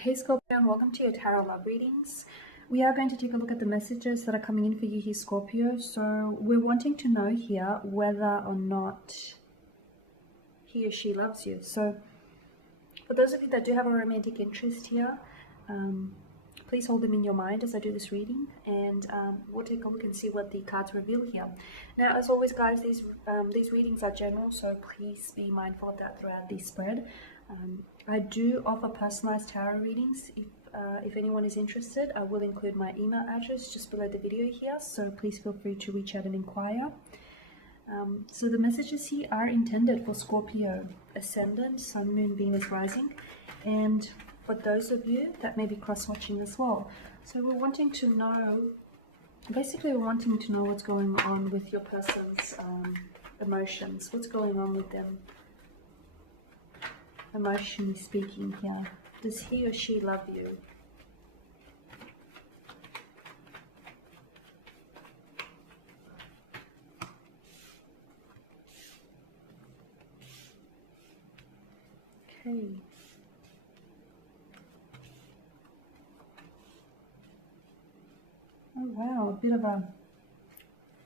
Hey Scorpio, and welcome to your Tarot Love Readings. We are going to take a look at the messages that are coming in for you here, Scorpio. So we're wanting to know here whether or not he or she loves you. So for those of you that do have a romantic interest here, please hold them in your mind as I do this reading, and we'll take a look and see what the cards reveal here. Now, as always, guys, these readings are general, so please be mindful of that throughout the spread. I do offer personalized tarot readings. If anyone is interested, I will include my email address just below the video here, so please feel free to reach out and inquire. So the messages here are intended for Scorpio Ascendant, Sun, Moon, Venus, Rising, and for those of you that may be cross-watching as well. So we're wanting to know, basically we're wanting to know what's going on with your person's emotions. What's going on with them, emotionally speaking here. Does he or she love you? Okay. Oh wow, a bit of a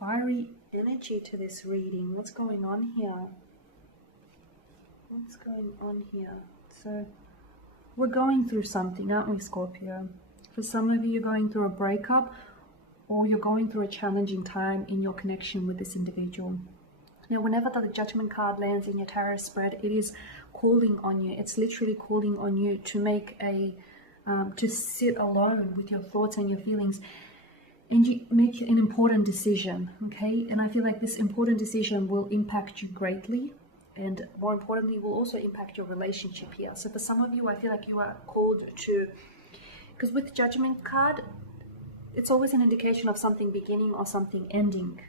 fiery energy to this reading. What's going on here? What's going on here? So we're going through something, aren't we, Scorpio? For some of you, you're going through a breakup, or you're going through a challenging time in your connection with this individual. Now, whenever the Judgment card lands in your tarot spread, it is calling on you. It's literally calling on you to make to sit alone with your thoughts and your feelings, and you make an important decision, okay? And I feel like this important decision will impact you greatly, and more importantly, will also impact your relationship here. So for some of you, I feel like you are called to, because with Judgment card, it's always an indication of something beginning or something ending.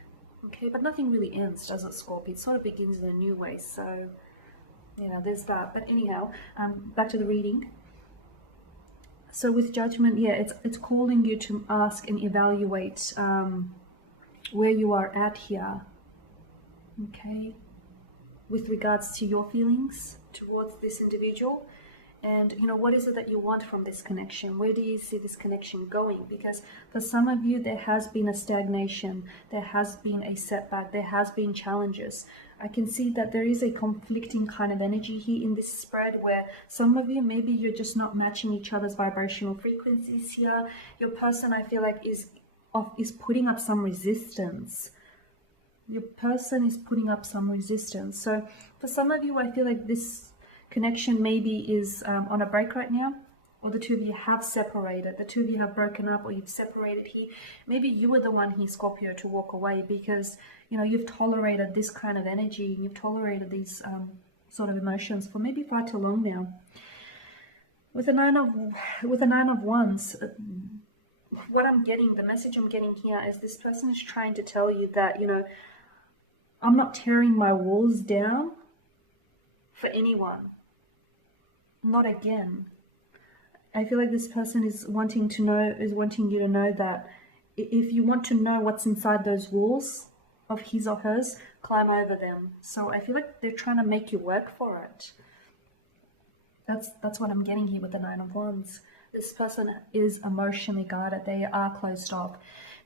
Okay, but nothing really ends, does it, Scorpio? It sort of begins in a new way, so, you know, there's that. But anyhow, back to the reading. So with Judgment, yeah, it's calling you to ask and evaluate where you are at here, okay, with regards to your feelings towards this individual. And, you know, what is it that you want from this connection? Where do you see this connection going? Because for some of you, there has been a stagnation. There has been a setback. There has been challenges. I can see that there is a conflicting kind of energy here in this spread, where some of you, maybe you're just not matching each other's vibrational frequencies here. Your person, I feel like, is putting up some resistance. Your person is putting up some resistance. So for some of you, I feel like this connection maybe is on a break right now, or the two of you have separated. The two of you have broken up, or you've separated here. Maybe you were the one here, Scorpio, to walk away because, you know, you've tolerated this kind of energy, you've tolerated these sort of emotions for maybe far too long now. With the Nine of Wands, what I'm getting, the message I'm getting here is this person is trying to tell you that, you know, I'm not tearing my walls down for anyone. Not again. I feel like this person is wanting you to know that if you want to know what's inside those walls of his or hers, climb over them. So I feel like they're trying to make you work for it. That's what I'm getting here with the Nine of Wands. This person is emotionally guarded. They are closed off.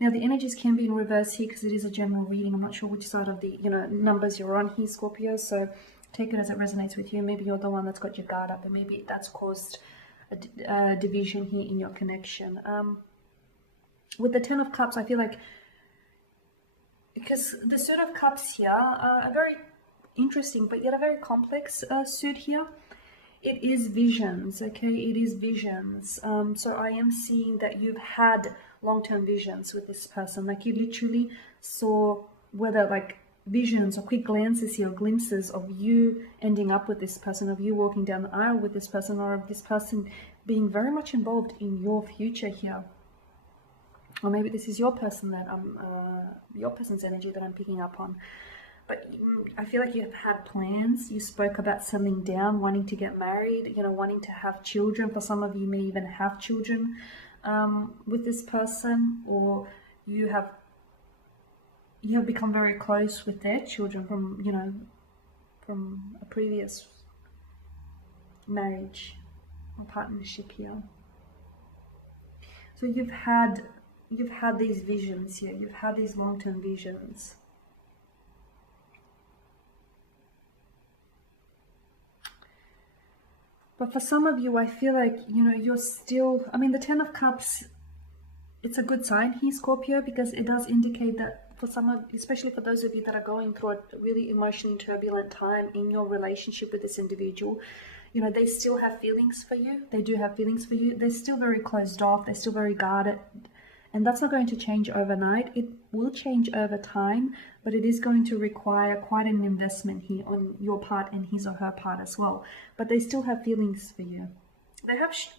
Now, the energies can be in reverse here because it is a general reading. I'm not sure which side of the, you know, numbers you're on here, Scorpio. So take it as it resonates with you. Maybe you're the one that's got your guard up, and maybe that's caused a division here in your connection. With the Ten of Cups, I feel like, because the Suit of Cups here are very interesting, but yet a very complex suit here. It is visions, okay? It is visions. So I am seeing that you've had long-term visions with this person. Like, you literally saw, whether like visions or quick glances here, or glimpses of you ending up with this person, of you walking down the aisle with this person, or of this person being very much involved in your future here. Or maybe this is your person that your person's energy that I'm picking up on. But I feel like you've had plans. You spoke about settling down, wanting to get married, you know, wanting to have children. For some of you, may even have children with this person, or you have become very close with their children from, you know, from a previous marriage. or partnership here. So you've had these visions here, you've had these long-term visions. But for some of you, I feel like, you're still, I mean, the Ten of Cups, it's a good sign here, Scorpio, because it does indicate that for some of, especially for those of you that are going through a really emotionally turbulent time in your relationship with this individual, they still have feelings for you. They do have feelings for you. They're still very closed off. They're still very guarded. And that's not going to change overnight. It will change over time, but it is going to require quite an investment here on your part and his or her part as well. But they still have feelings for you.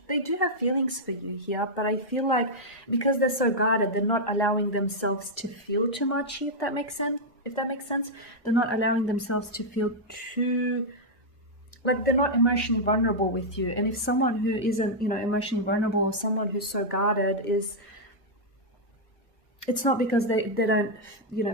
They do have feelings for you here, but I feel like because they're so guarded, they're not allowing themselves to feel too much here, if that makes sense. They're not allowing themselves to feel too, like, they're not emotionally vulnerable with you. And if someone who isn't, emotionally vulnerable, or someone who's so guarded it's not because they don't,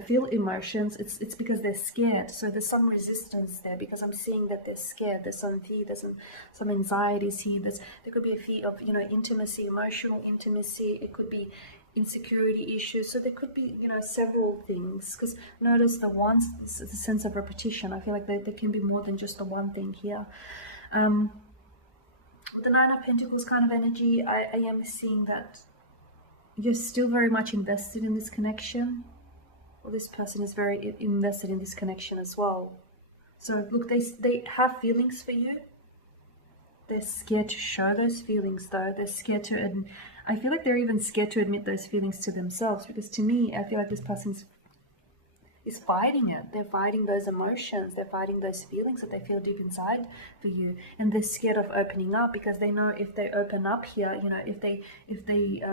feel emotions. It's because they're scared. So there's some resistance there, because I'm seeing that they're scared. There's some fear. There's some anxieties here. There could be a fear of, intimacy, emotional intimacy. It could be insecurity issues. So there could be, several things. Because notice the sense of repetition. I feel like there can be more than just the one thing here. With the Nine of Pentacles kind of energy, I am seeing that you're still very much invested in this connection, or this person is very invested in this connection as well. So look, they have feelings for you. They're scared to show those feelings, though. They're scared to, I feel like they're even scared to admit those feelings to themselves, because to me, I feel like this person is fighting it. They're fighting those emotions. They're fighting those feelings that they feel deep inside for you, and they're scared of opening up, because they know if they open up here, if they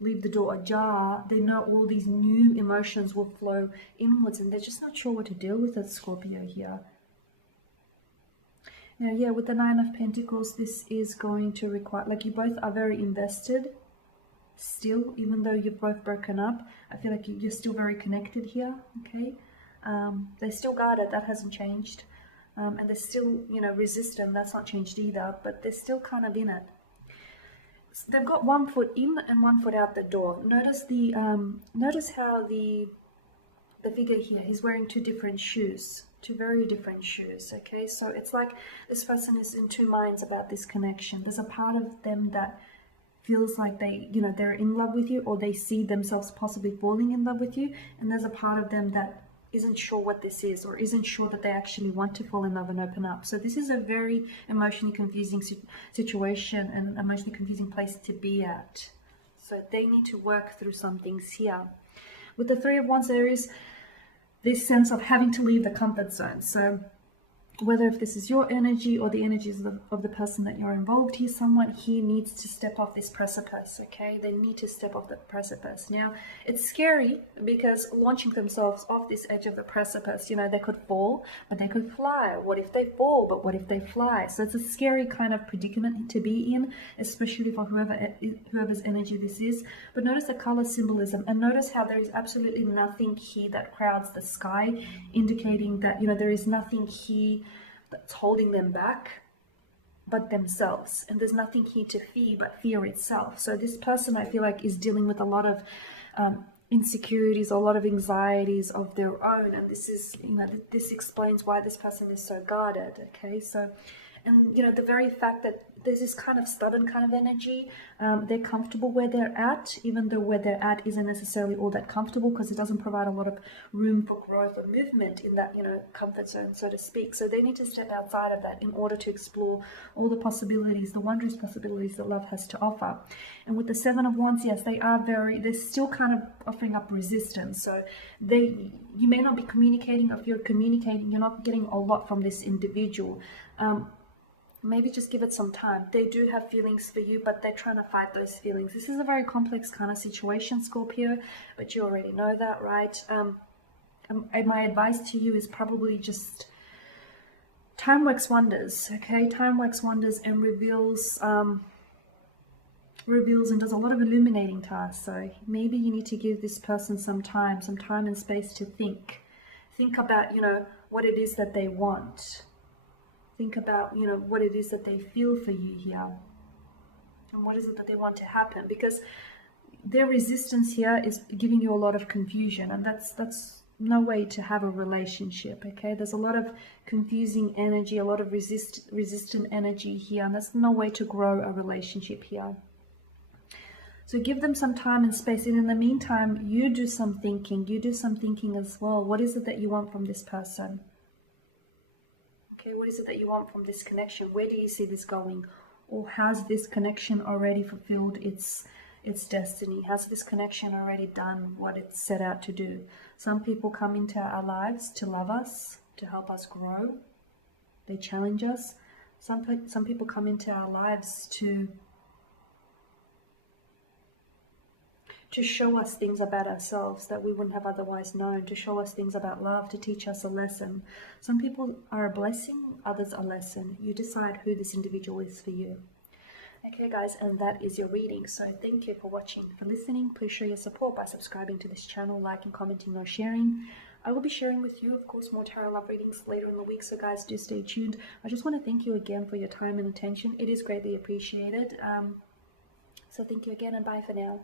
leave the door ajar, they know all these new emotions will flow inwards, and they're just not sure what to deal with it, Scorpio, here. Now, yeah, with the Nine of Pentacles, this is going to require, like, you both are very invested still, even though you've both broken up. I feel like you're still very connected here, okay? They're still guarded, that hasn't changed. And they're still, resistant, that's not changed either, but they're still kind of in it. They've got one foot in and one foot out the door. Notice how the figure here, he's wearing two different shoes, two very different shoes, okay? So it's like this person is in two minds about this connection. There's a part of them that feels like they're in love with you, or they see themselves possibly falling in love with you, and there's a part of them that isn't sure what this is, or isn't sure that they actually want to fall in love and open up. So this is a very emotionally confusing situation, and an emotionally confusing place to be at. So they need to work through some things here. With the Three of Wands, there is this sense of having to leave the comfort zone. So whether if this is your energy or the energies of the person that you're involved here, someone here needs to step off this precipice, okay? They need to step off the precipice. Now, it's scary because launching themselves off this edge of the precipice, they could fall, but they could fly. What if they fall, but what if they fly? So it's a scary kind of predicament to be in, especially for whoever's energy this is. But notice the color symbolism, and notice how there is absolutely nothing here that crowds the sky, indicating that, there is nothing here that's holding them back but themselves, and there's nothing here to fear but fear itself. So this person, I feel like, is dealing with a lot of insecurities, a lot of anxieties of their own, and this is, this explains why this person is so guarded, okay? So, and the very fact that there's this kind of stubborn kind of energy, they're comfortable where they're at, even though where they're at isn't necessarily all that comfortable, because it doesn't provide a lot of room for growth or movement in that, comfort zone, so to speak. So they need to step outside of that in order to explore all the possibilities, the wondrous possibilities that love has to offer. And with the Seven of Wands, yes, they're still kind of offering up resistance. So you may not be communicating, or if you're communicating, you're not getting a lot from this individual. Maybe just give it some time. They do have feelings for you, but they're trying to fight those feelings. This is a very complex kind of situation, Scorpio, but you already know that, right? My advice to you is probably just time works wonders, okay? Time works wonders and reveals and does a lot of illuminating tasks. So maybe you need to give this person some time and space to think about, what it is that they want. Think about, you know, what it is that they feel for you here. And what is it that they want to happen? Because their resistance here is giving you a lot of confusion, and that's no way to have a relationship. Okay, there's a lot of confusing energy, a lot of resistant energy here, and that's no way to grow a relationship here. So give them some time and space, and in the meantime, you do some thinking. You do some thinking as well. What is it that you want from this person? Okay, what is it that you want from this connection? Where do you see this going? Or has this connection already fulfilled its destiny? Has this connection already done what it set out to do? Some people come into our lives to love us, to help us grow. They challenge us. Some people come into our lives to show us things about ourselves that we wouldn't have otherwise known, to show us things about love, to teach us a lesson. Some people are a blessing, others a lesson. You decide who this individual is for you. Okay guys, and that is your reading. So thank you for watching, for listening. Please show your support by subscribing to this channel, liking, commenting, or sharing. I will be sharing with you, of course, more tarot love readings later in the week, so guys, do stay tuned. I just want to thank you again for your time and attention. It is greatly appreciated. So thank you again, and bye for now.